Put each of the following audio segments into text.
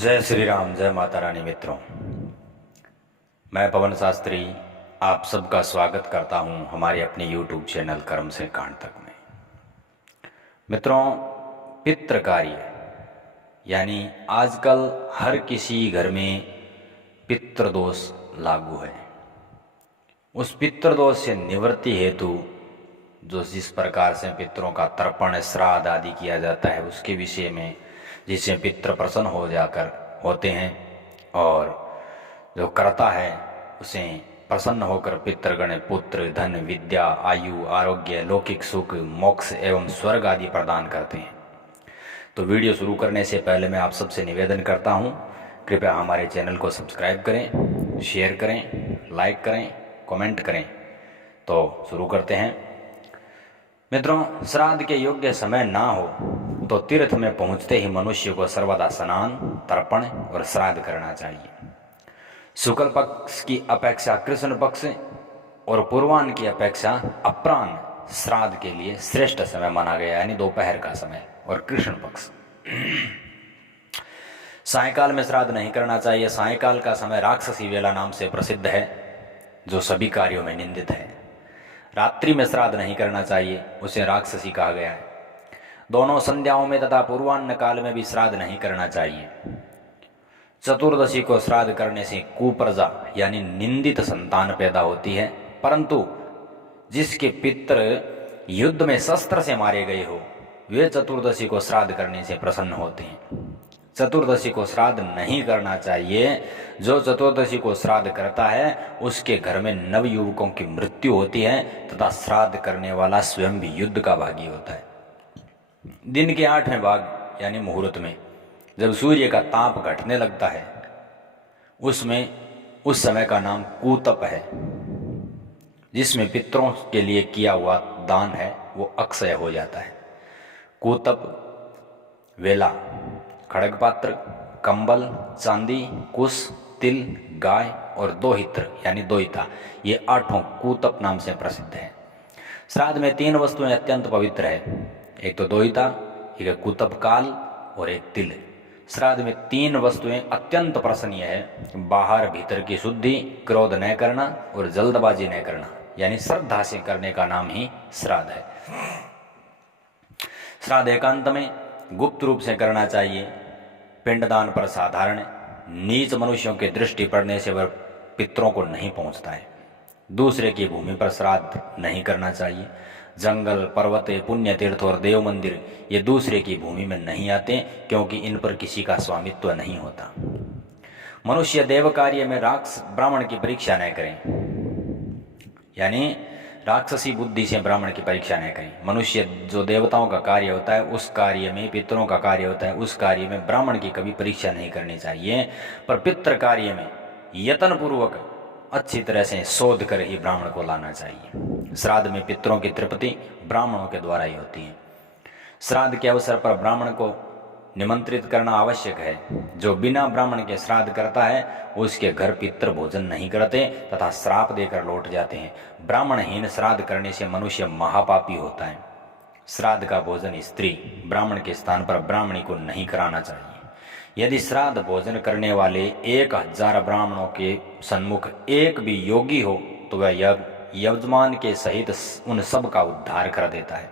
जय श्री राम, जय माता रानी। मित्रों, मैं पवन शास्त्री आप सबका स्वागत करता हूं हमारे अपने YouTube चैनल कर्म से कांड तक में। मित्रों, पितृ कार्य यानी आजकल हर किसी घर में पितृदोष लागू है। उस पितृदोष से निवृत्ति हेतु जिस प्रकार से पितरों का तर्पण, श्राद्ध आदि किया जाता है, उसके विषय में जिससे पितृ प्रसन्न हो जाकर होते हैं और जो करता है उसे प्रसन्न होकर पितृगण पुत्र, धन, विद्या, आयु, आरोग्य, लौकिक सुख, मोक्ष एवं स्वर्ग आदि प्रदान करते हैं। तो वीडियो शुरू करने से पहले मैं आप सबसे निवेदन करता हूँ, कृपया हमारे चैनल को सब्सक्राइब करें, शेयर करें, लाइक करें, कमेंट करें। तो शुरू करते हैं। मित्रों, श्राद्ध के योग्य समय ना हो तो तीर्थ में पहुंचते ही मनुष्य को सर्वदा स्नान, तर्पण और श्राद्ध करना चाहिए। शुक्ल पक्ष की अपेक्षा कृष्ण पक्ष और पूर्वाह्न की अपेक्षा अपराह्न श्राद्ध के लिए श्रेष्ठ समय माना गया, यानी दोपहर का समय और कृष्ण पक्ष। सायकाल में श्राद्ध नहीं करना चाहिए। सायकाल का समय राक्षसी वेला नाम से प्रसिद्ध है, जो सभी कार्यों में निंदित है। रात्रि में श्राद्ध नहीं करना चाहिए, उसे राक्षसी कहा गया है। दोनों संध्याओं में तथा पूर्वाह्न काल में भी श्राद्ध नहीं करना चाहिए। चतुर्दशी को श्राद्ध करने से कुप्रजा यानी निंदित संतान पैदा होती है, परंतु जिसके पितृ युद्ध में शस्त्र से मारे गए हो वे चतुर्दशी को श्राद्ध करने से प्रसन्न होते हैं। चतुर्दशी को श्राद्ध नहीं करना चाहिए। जो चतुर्दशी को श्राद्ध करता है उसके घर में नवयुवकों की मृत्यु होती है तथा श्राद्ध करने वाला स्वयं भी युद्ध का भागी होता है। दिन के 8वें भाग यानी मुहूर्त में जब सूर्य का ताप घटने लगता है, उसमें उस समय का नाम कुतप है, जिसमें पितरों के लिए किया हुआ दान है वो अक्षय हो जाता है। कुतप वेला खड़गपात्र, कंबल, चांदी, कुश, तिल, गाय और दोहित्र यानी दोहिता, ये 8 कुतप नाम से प्रसिद्ध है। श्राद्ध में 3 वस्तुएं अत्यंत पवित्र है, एक तो दोहिता, एक कुतप काल और एक तिल। श्राद्ध में 3 वस्तुएं अत्यंत प्रशंसनीय है। बाहर भीतर की शुद्धि, क्रोध न करना और जल्दबाजी न करना, यानी श्रद्धा से करने का नाम ही श्राद्ध है। श्राद्ध एकांत में गुप्त रूप से करना चाहिए। पिंडदान पर साधारण नीच मनुष्यों की दृष्टि पड़ने से वह पितरों को नहीं पहुंचता है। दूसरे की भूमि पर श्राद्ध नहीं करना चाहिए। जंगल, पर्वत, पुण्य तीर्थ और देव मंदिर ये दूसरे की भूमि में नहीं आते, क्योंकि इन पर किसी का स्वामित्व नहीं होता। मनुष्य देव कार्य में राक्षस ब्राह्मण की परीक्षा न करें, यानी राक्षसी बुद्धि से ब्राह्मण की परीक्षा न करें। मनुष्य जो देवताओं का कार्य होता है उस कार्य में, पितरों का कार्य होता है उस कार्य में ब्राह्मण की कभी परीक्षा नहीं करनी चाहिए, पर पितृ कार्य में यत्न पूर्वक अच्छी तरह से शोध कर ही ब्राह्मण को लाना चाहिए। श्राद्ध में पितरों की तृप्ति ब्राह्मणों के द्वारा ही होती है। श्राद्ध के अवसर पर ब्राह्मण को निमंत्रित करना आवश्यक है। जो बिना ब्राह्मण के श्राद्ध करता है उसके घर पितृ भोजन नहीं करते तथा श्राप देकर लौट जाते हैं। ब्राह्मणहीन श्राद्ध करने से मनुष्य महापापी होता है। श्राद्ध का भोजन स्त्री ब्राह्मण के स्थान पर ब्राह्मणी को नहीं कराना चाहिए। यदि श्राद्ध भोजन करने वाले 1000 ब्राह्मणों के सन्मुख एक भी योगी हो तो वह यजमान के सहित उन सब का उद्धार कर देता है।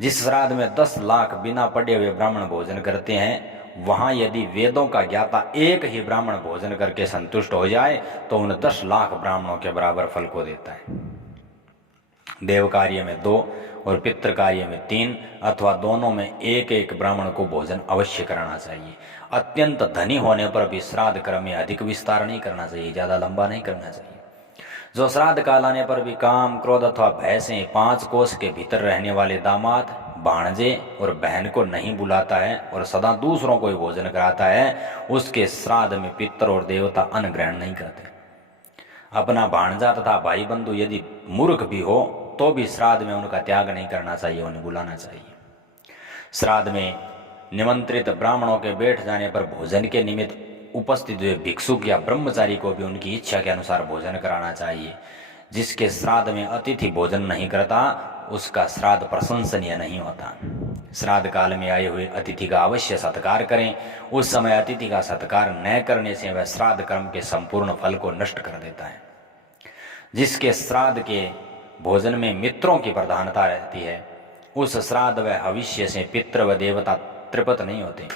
जिस श्राद्ध में 10 लाख बिना पढ़े हुए ब्राह्मण भोजन करते हैं, वहां यदि वेदों का ज्ञाता एक ही ब्राह्मण भोजन करके संतुष्ट हो जाए तो उन 10 लाख ब्राह्मणों के बराबर फल को देता है। देव कार्य में 2 और पितृ कार्य में 3 अथवा दोनों में एक ब्राह्मण को भोजन अवश्य कराना चाहिए। अत्यंत धनी होने पर भी श्राद्ध क्रम में अधिक विस्तार नहीं करना चाहिए, ज्यादा लंबा नहीं करना चाहिए। जो श्राद्ध काल आने पर भी काम, क्रोध अथवा भय से 5 कोस के भीतर रहने वाले दामाद, भाणजे और बहन को नहीं बुलाता है और सदा दूसरों को ही भोजन कराता है, उसके श्राद्ध में पितर और देवता अन्न ग्रहण नहीं करते। अपना भाणजा तथा भाई बंधु यदि मूर्ख भी हो तो भी श्राद्ध में उनका त्याग नहीं करना चाहिए, उन्हें बुलाना चाहिए। श्राद्ध में निमंत्रित ब्राह्मणों के बैठ जाने पर भोजन के निमित्त उपस्थित हुए भिक्षुक या ब्रह्मचारी को भी उनकी इच्छा के अनुसार भोजन कराना चाहिए। जिसके श्राद्ध में अतिथि भोजन नहीं करता उसका श्राद्ध प्रशंसनीय नहीं होता। श्राद्ध काल में आए हुए अतिथि का अवश्य सत्कार करें। उस समय अतिथि का सत्कार न करने से वह श्राद्ध कर्म के संपूर्ण फल को नष्ट कर देता है। जिसके श्राद्ध के भोजन में मित्रों की प्रधानता रहती है, उस श्राद्ध व भविष्य से पितृ व देवता तृप्त नहीं होते।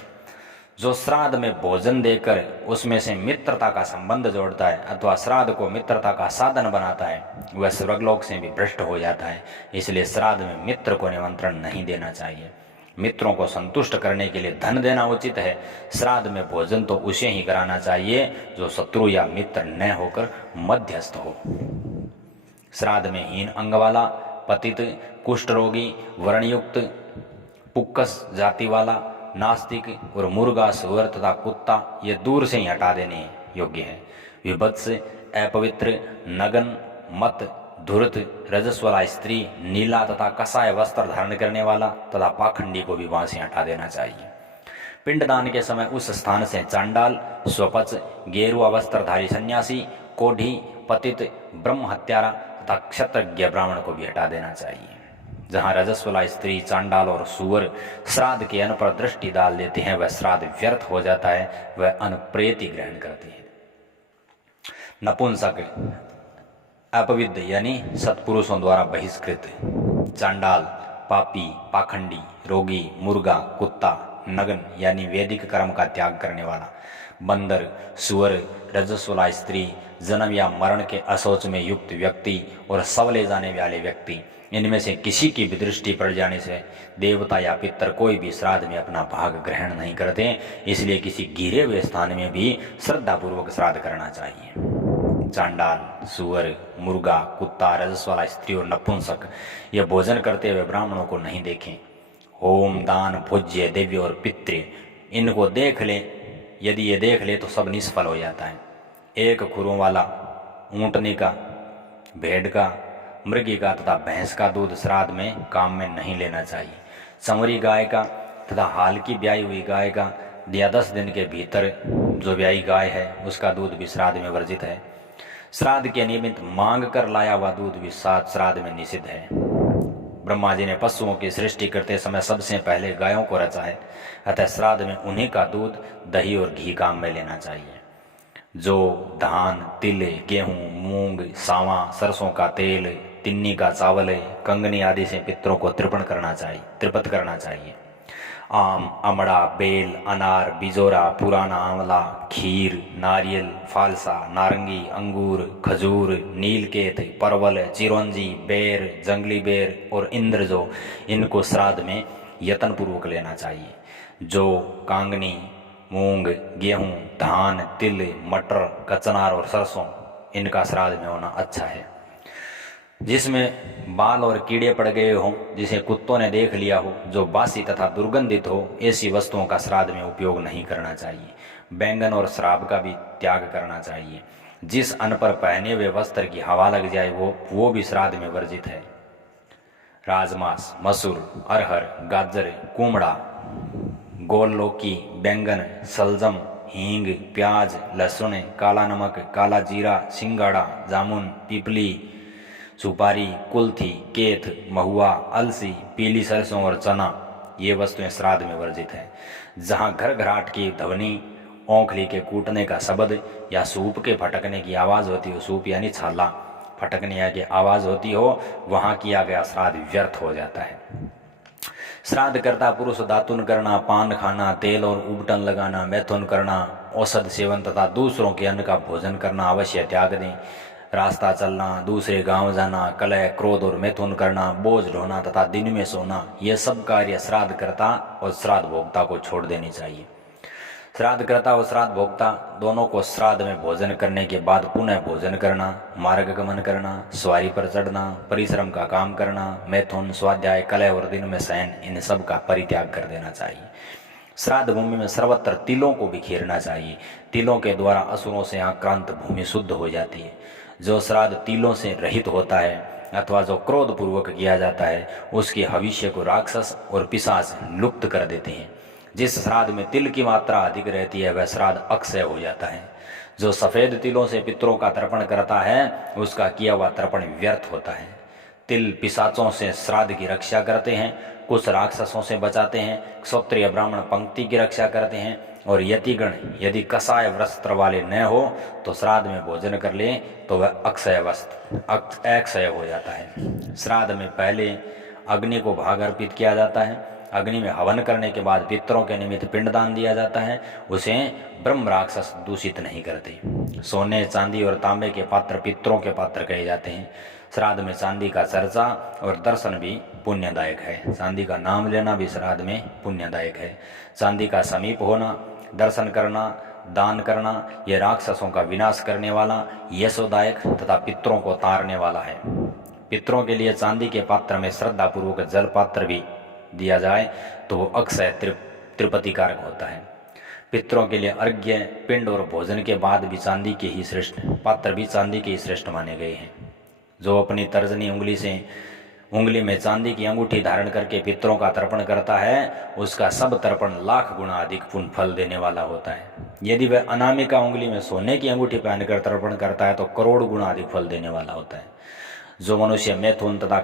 जो श्राद्ध में भोजन देकर उसमें से मित्रता का संबंध जोड़ता है अथवा श्राद्ध को मित्रता का साधन बनाता है, वह स्वर्गलोक से भी भ्रष्ट हो जाता है। इसलिए श्राद्ध में मित्र को निमंत्रण नहीं देना चाहिए। मित्रों को संतुष्ट करने के लिए धन देना उचित है। श्राद्ध में भोजन तो उसे ही कराना चाहिए जो शत्रु या मित्र न होकर मध्यस्थ हो। श्राद्ध में हीन अंग वाला, पतित, कुष्ठ रोगी, वर्णयुक्त, पुक्कस जाति वाला, नास्तिक और मुर्गा, सुअर तथा कुत्ता ये दूर से ही हटा देने योग्य है। विभत्स, अपवित्र, नगन, मत, धूर्त, रजस वाला स्त्री, नीला तथा कसाय वस्त्र धारण करने वाला तथा पाखंडी को भी वहां से हटा देना चाहिए। पिंडदान के समय उस स्थान से चांडाल, स्वपच, गेरुआ वस्त्रधारी सन्यासी, कोढ़ी, पतित, ब्रह्म हत्यारा तथा क्षत्रज्ञ ब्राह्मण को भी हटा देना चाहिए। जहाँ रजस्वला स्त्री, चांडाल और सुअर श्राद्ध के अन्न पर दृष्टि डाल देते हैं, वह श्राद्ध व्यर्थ हो जाता है, वह अन्न प्रेत ही ग्रहण करते हैं। नपुंसक, अपविद्ध यानी सत्पुरुषों द्वारा बहिष्कृत, चांडाल, पापी, पाखंडी, रोगी, मुर्गा, कुत्ता, नगन यानी वैदिक कर्म का त्याग करने वाला, बंदर, सुअर, रजस्वला स्त्री, जन्म या मरण के अशौच में युक्त व्यक्ति और शव ले जाने वाले व्यक्ति, इनमें से किसी की भी दृष्टि पड़ जाने से देवता या पितर कोई भी श्राद्ध में अपना भाग ग्रहण नहीं करते। इसलिए किसी घिरे हुए स्थान में भी श्रद्धापूर्वक श्राद्ध करना चाहिए। चांडाल, सुअर, मुर्गा, कुत्ता, रजस्वाला स्त्री और नपुंसक यह भोजन करते हुए ब्राह्मणों को नहीं देखें। होम, दान, भोज्य, दिव्य और पितृ इनको देख ले। यदि ये देख ले तो सब निष्फल हो जाता है। एक खुरों वाला ऊँटनी का, भेड़ का, मृगी का तथा भैंस का दूध श्राद्ध में काम में नहीं लेना चाहिए। संवरी गाय का तथा हाल की ब्याई हुई गाय का या 10 दिन के भीतर जो ब्याई गाय है उसका दूध भी श्राद्ध में वर्जित है। श्राद्ध के निमित्त मांग कर लाया हुआ दूध भी श्राद्ध में निषिद्ध है। ब्रह्मा जी ने पशुओं की सृष्टि करते समय सबसे पहले गायों को रचा है, अतः श्राद्ध में उन्हीं का दूध, दही और घी काम में लेना चाहिए। जो धान, तिल, गेहूं, मूंग, सावा, सरसों का तेल, तिन्नी का चावल, कंगनी आदि से पितरों को तृपण करना चाहिए, तृपत करना चाहिए। आम, अमड़ा, बेल, अनार, बिजोरा, पुराना आंवला, खीर, नारियल, फालसा, नारंगी, अंगूर, खजूर, नीलकेत, परवल, चिरौंजी, बेर, जंगली बेर और इंद्रजो इनको श्राद्ध में यत्नपूर्वक लेना चाहिए। जो कांगनी, मूंग, गेहूं, धान, तिल, मटर, कचनार और सरसों इनका श्राद्ध में होना अच्छा है। जिसमें बाल और कीड़े पड़ गए हों, जिसे कुत्तों ने देख लिया हो, जो बासी तथा दुर्गंधित हो, ऐसी वस्तुओं का श्राद्ध में उपयोग नहीं करना चाहिए। बैंगन और श्राप का भी त्याग करना चाहिए। जिस अन्न पर पहने हुए वस्त्र की हवा लग जाए वो भी श्राद्ध में वर्जित है। राजमास, मसूर, अरहर, गाजर, कुमड़ा, गोल लौकी, बैंगन, सलजम, हींग, प्याज, लहसुन, काला नमक, काला जीरा, सिंगाड़ा, जामुन, पीपली, सुपारी, कुल्थी, केथ, महुआ, अलसी, पीली सरसों और चना ये वस्तुएं श्राद्ध में वर्जित है। जहाँ घर घराट की ध्वनि, औंखली के कूटने का शब्द या सूप के फटकने की आवाज़ होती हो, सूप यानी छाला फटकने की आवाज़ होती हो, वहाँ किया गया श्राद्ध व्यर्थ हो जाता है। श्राद्ध करता पुरुष दातुन करना, पान खाना, तेल और उबटन लगाना, मैथुन करना, औषध सेवन तथा दूसरों के अन्न का भोजन करना अवश्य त्याग दें। रास्ता चलना, दूसरे गांव जाना, कलह, क्रोध और मैथुन करना, बोझ ढोना तथा दिन में सोना, ये सब कार्य श्राद्ध करता और श्राद्ध भोक्ता को छोड़ देनी चाहिए। श्राद्ध करता और श्राद्ध भोक्ता दोनों को श्राद्ध में भोजन करने के बाद पुनः भोजन करना, मार्ग गमन करना, सवारी पर चढ़ना, परिश्रम का काम करना, मैथुन, स्वाध्याय, कलह और दिन में शयन, इन सब का परित्याग कर देना चाहिए। श्राद्ध भूमि में सर्वत्र तिलों को बिखेरना चाहिए। तिलों के द्वारा असुरों से आक्रांत भूमि शुद्ध हो जाती है। जो श्राद्ध तिलों से रहित होता है अथवा जो क्रोध पूर्वक किया जाता है, उसके भविष्य को राक्षस और पिशाच लुप्त कर देते हैं। जिस श्राद्ध में तिल की मात्रा अधिक रहती है वह श्राद्ध अक्षय हो जाता है। जो सफ़ेद तिलों से पितरों का तर्पण करता है उसका किया हुआ तर्पण व्यर्थ होता है। तिल पिशाचों से श्राद्ध की रक्षा करते हैं, कुछ राक्षसों से बचाते हैं, क्षत्रिय ब्राह्मण पंक्ति की रक्षा करते हैं, और यतिगण यदि कसाय वस्त्र वाले न हो तो श्राद्ध में भोजन कर ले तो वह अक्षय हो जाता है। श्राद्ध में पहले अग्नि को भाग अर्पित किया जाता है। अग्नि में हवन करने के बाद पितरों के निमित्त पिंडदान दिया जाता है। उसे ब्रह्म राक्षस दूषित नहीं करते। सोने चांदी और तांबे के पात्र पितरों के पात्र कहे जाते हैं। श्राद्ध में चांदी का चर्चा और दर्शन भी पुण्यदायक है। चांदी का नाम लेना भी श्राद्ध में पुण्यदायक है। चांदी का समीप होना, दर्शन करना, दान करना, ये राक्षसों का विनाश करने वाला, यशोदायक तथा पितरों को तारने वाला है। पितरों के लिए चांदी के पात्र में श्रद्धापूर्वक जल पात्र भी दिया जाए तो वो अक्षय त्रिपतिकारक होता है। पितरों के लिए अर्घ्य, पिंड और भोजन के बाद भी चांदी के ही श्रेष्ठ पात्र भी चांदी के ही श्रेष्ठ माने गए हैं। जो अपनी तर्जनी उंगली में चांदी की अंगूठी धारण करके पितरों का तर्पण करता है, उसका सब तर्पण लाख गुना अधिक पुण्य फल देने वाला होता है। यदि वह अनामिका उंगली में सोने की अंगूठी पहनकर तर्पण करता है तो करोड़ गुना अधिक फल देने वाला होता है। जो मनुष्य मैथुन तथा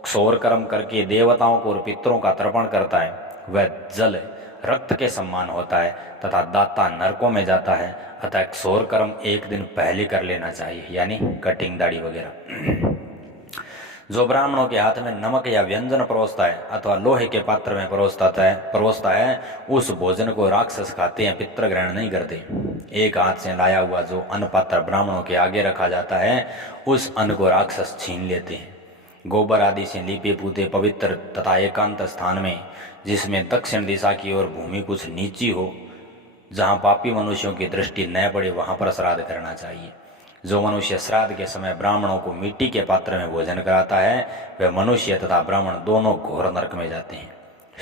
क्षौर कर्म करके देवताओं को और पितरों का तर्पण करता है, वह जल रक्त के समान होता है तथा दाता नरकों में जाता है। अतः क्षौर कर्म एक दिन पहले कर लेना चाहिए, यानी कटिंग दाढ़ी वगैरह। जो ब्राह्मणों के हाथ में नमक या व्यंजन परोसता है अथवा लोहे के पात्र में परोसता है, उस भोजन को राक्षस खाते हैं, पितर ग्रहण नहीं करते। एक हाथ से लाया हुआ जो अन्न पात्र ब्राह्मणों के आगे रखा जाता है, उस अन्न को राक्षस छीन लेते हैं। गोबर आदि से लीपे पूते पवित्र तथा एकांत स्थान में, जिसमें दक्षिण दिशा की ओर भूमि कुछ नीची हो, जहाँ पापी मनुष्यों की दृष्टि न पड़े, वहाँ पर श्राद्ध करना चाहिए। जो मनुष्य श्राद्ध के समय ब्राह्मणों को मिट्टी के पात्र में भोजन कराता है, वह मनुष्य तथा ब्राह्मण दोनों घोर नरक में जाते हैं।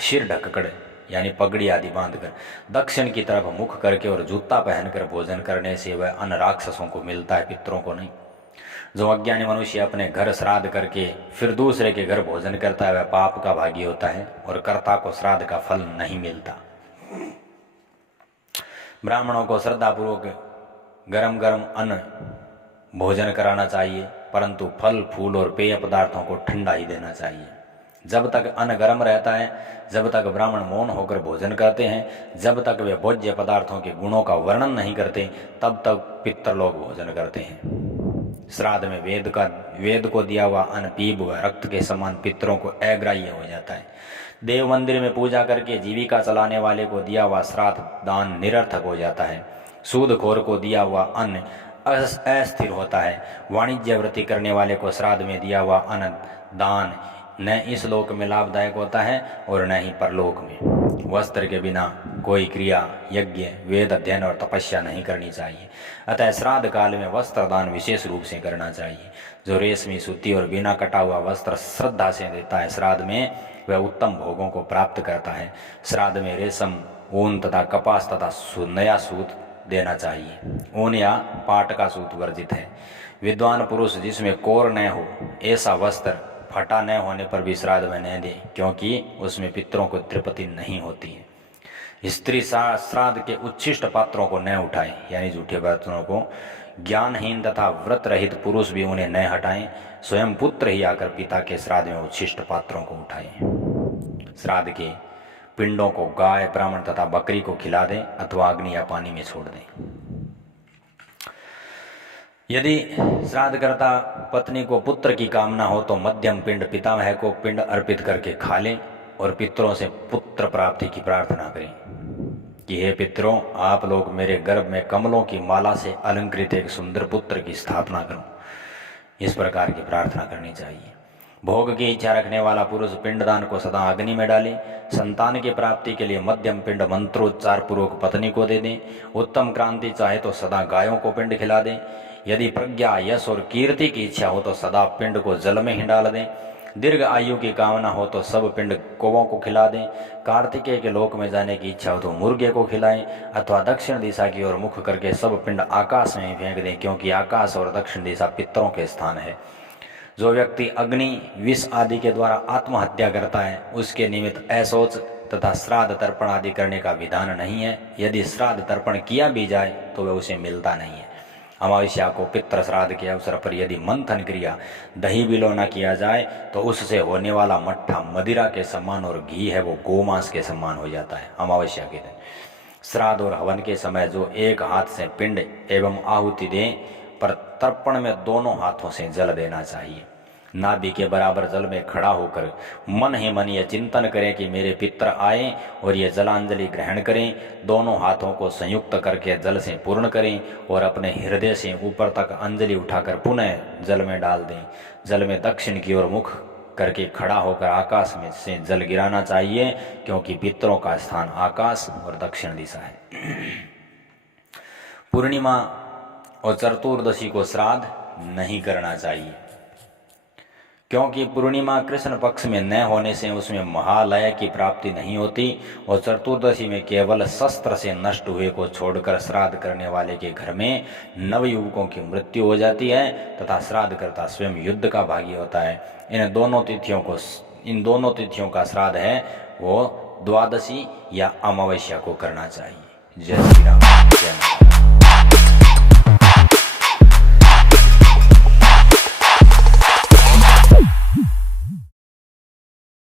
सिर ढककर यानी पगड़ी आदि बांधकर, दक्षिण की तरफ मुख करके और जूता पहनकर भोजन करने से वह अन्य राक्षसों को मिलता है, पितरों को नहीं। जो अज्ञानी मनुष्य अपने घर श्राद्ध करके फिर दूसरे के घर भोजन करता है, वह पाप का भागी होता है और कर्ता को श्राद्ध का फल नहीं मिलता। ब्राह्मणों को श्रद्धापूर्वक गरम गरम अन्न भोजन कराना चाहिए, परंतु फल फूल और पेय पदार्थों को ठंडा ही देना चाहिए। जब तक अन्न गर्म रहता है, जब तक ब्राह्मण मौन होकर भोजन करते हैं, जब तक वे भोज्य पदार्थों के गुणों का वर्णन नहीं करते, तब तक पितृलोक भोजन करते हैं। श्राद्ध में वेद को दिया हुआ अन्न पीप व रक्त के समान पितरों को अग्राह्य हो जाता है। देव मंदिर में पूजा करके जीविका चलाने वाले को दिया हुआ श्राद्ध दान निरर्थक हो जाता है। सूदखोर को दिया हुआ अन्न अस्थिर होता है। वाणिज्य वृत्ति करने वाले को श्राद्ध में दिया हुआ अन्न दान न इस लोक में लाभदायक होता है और न ही परलोक में। वस्त्र के बिना कोई क्रिया, यज्ञ, वेद अध्ययन और तपस्या नहीं करनी चाहिए। अतः श्राद्ध काल में वस्त्र दान विशेष रूप से करना चाहिए। जो रेशमी, सूती और बिना कटा हुआ वस्त्र श्रद्धा से देता है, श्राद्ध में वह उत्तम भोगों को प्राप्त करता है। श्राद्ध में रेशम, ऊन तथा कपास तथा नया सूत देना चाहिए। ऊन या पाट का सूत वर्जित है। विद्वान पुरुष जिसमें कोर न हो, ऐसा वस्त्र फटा न होने पर भी श्राद्ध में न दे, क्योंकि उसमें पितरों को तृप्ति नहीं होती है। स्त्री श्राद्ध के उच्छिष्ट पात्रों को न उठाए, यानी झूठे बर्तनों को। ज्ञानहीन तथा व्रत रहित पुरुष भी उन्हें न हटाएं। स्वयं पुत्र ही आकर पिता के श्राद्ध में उच्छिष्ट पात्रों को उठाएं। श्राद्ध के पिंडों को गाय, ब्राह्मण तथा बकरी को खिला दें अथवा अग्नि या पानी में छोड़ दें। यदि श्राद्धकर्ता पत्नी को पुत्र की कामना हो तो मध्यम पिंड पितामह को पिंड अर्पित करके खा लें और पितरों से पुत्र प्राप्ति की प्रार्थना करें कि हे पितरों, आप लोग मेरे गर्भ में कमलों की माला से अलंकृत एक सुंदर पुत्र की स्थापना करो। इस प्रकार की प्रार्थना करनी चाहिए। भोग की इच्छा रखने वाला पुरुष पिंडदान को सदा अग्नि में डाले। संतान की प्राप्ति के लिए मध्यम पिंड मंत्रोच्चार पूर्वक पत्नी को दे दें। उत्तम क्रांति चाहे तो सदा गायों को पिंड खिला दें। यदि प्रज्ञा, यश और कीर्ति की इच्छा हो तो सदा पिंड को जल में ही डाल दें। दीर्घ आयु की कामना हो तो सब पिंड कौवों को खिला दें। कार्तिकेय के लोक में जाने की इच्छा हो तो मुर्गे को खिलाएं अथवा दक्षिण दिशा की ओर मुख करके सब पिंड आकाश में फेंक दें, क्योंकि आकाश और दक्षिण दिशा पितरों के स्थान है। जो व्यक्ति अग्नि, विष आदि के द्वारा आत्महत्या करता है, उसके निमित्त अशौच तथा श्राद्ध तर्पण आदि करने का विधान नहीं है। यदि श्राद्ध तर्पण किया भी जाए तो वह उसे मिलता नहीं है। अमावस्या को पितृ श्राद्ध के अवसर पर यदि मंथन क्रिया दही बिलोना किया जाए तो उससे होने वाला मट्ठा मदिरा के समान और घी है वो गोमांस के समान हो जाता है। अमावस्या के दिन श्राद्ध और हवन के समय जो एक हाथ से पिंड एवं आहुति दें, पर तर्पण में दोनों हाथों से जल देना चाहिए। नाभि के बराबर जल में खड़ा होकर मन ही मन ये चिंतन करें कि मेरे पितर आए और ये जलांजलि ग्रहण करें। दोनों हाथों को संयुक्त करके जल से पूर्ण करें और अपने हृदय से ऊपर तक अंजलि उठाकर पुनः जल में डाल दें। जल में दक्षिण की ओर मुख करके खड़ा होकर आकाश में से जल गिराना चाहिए, क्योंकि पितरों का स्थान आकाश और दक्षिण दिशा है। पूर्णिमा और चतुर्दशी को श्राद्ध नहीं करना चाहिए, क्योंकि पूर्णिमा कृष्ण पक्ष में न होने से उसमें महालय की प्राप्ति नहीं होती और चतुर्दशी में केवल शस्त्र से नष्ट हुए को छोड़कर श्राद्ध करने वाले के घर में नवयुवकों की मृत्यु हो जाती है तथा श्राद्धकर्ता स्वयं युद्ध का भागी होता है। इन दोनों तिथियों का श्राद्ध है वो द्वादशी या अमावस्या को करना चाहिए। जय श्री राम, जय माता।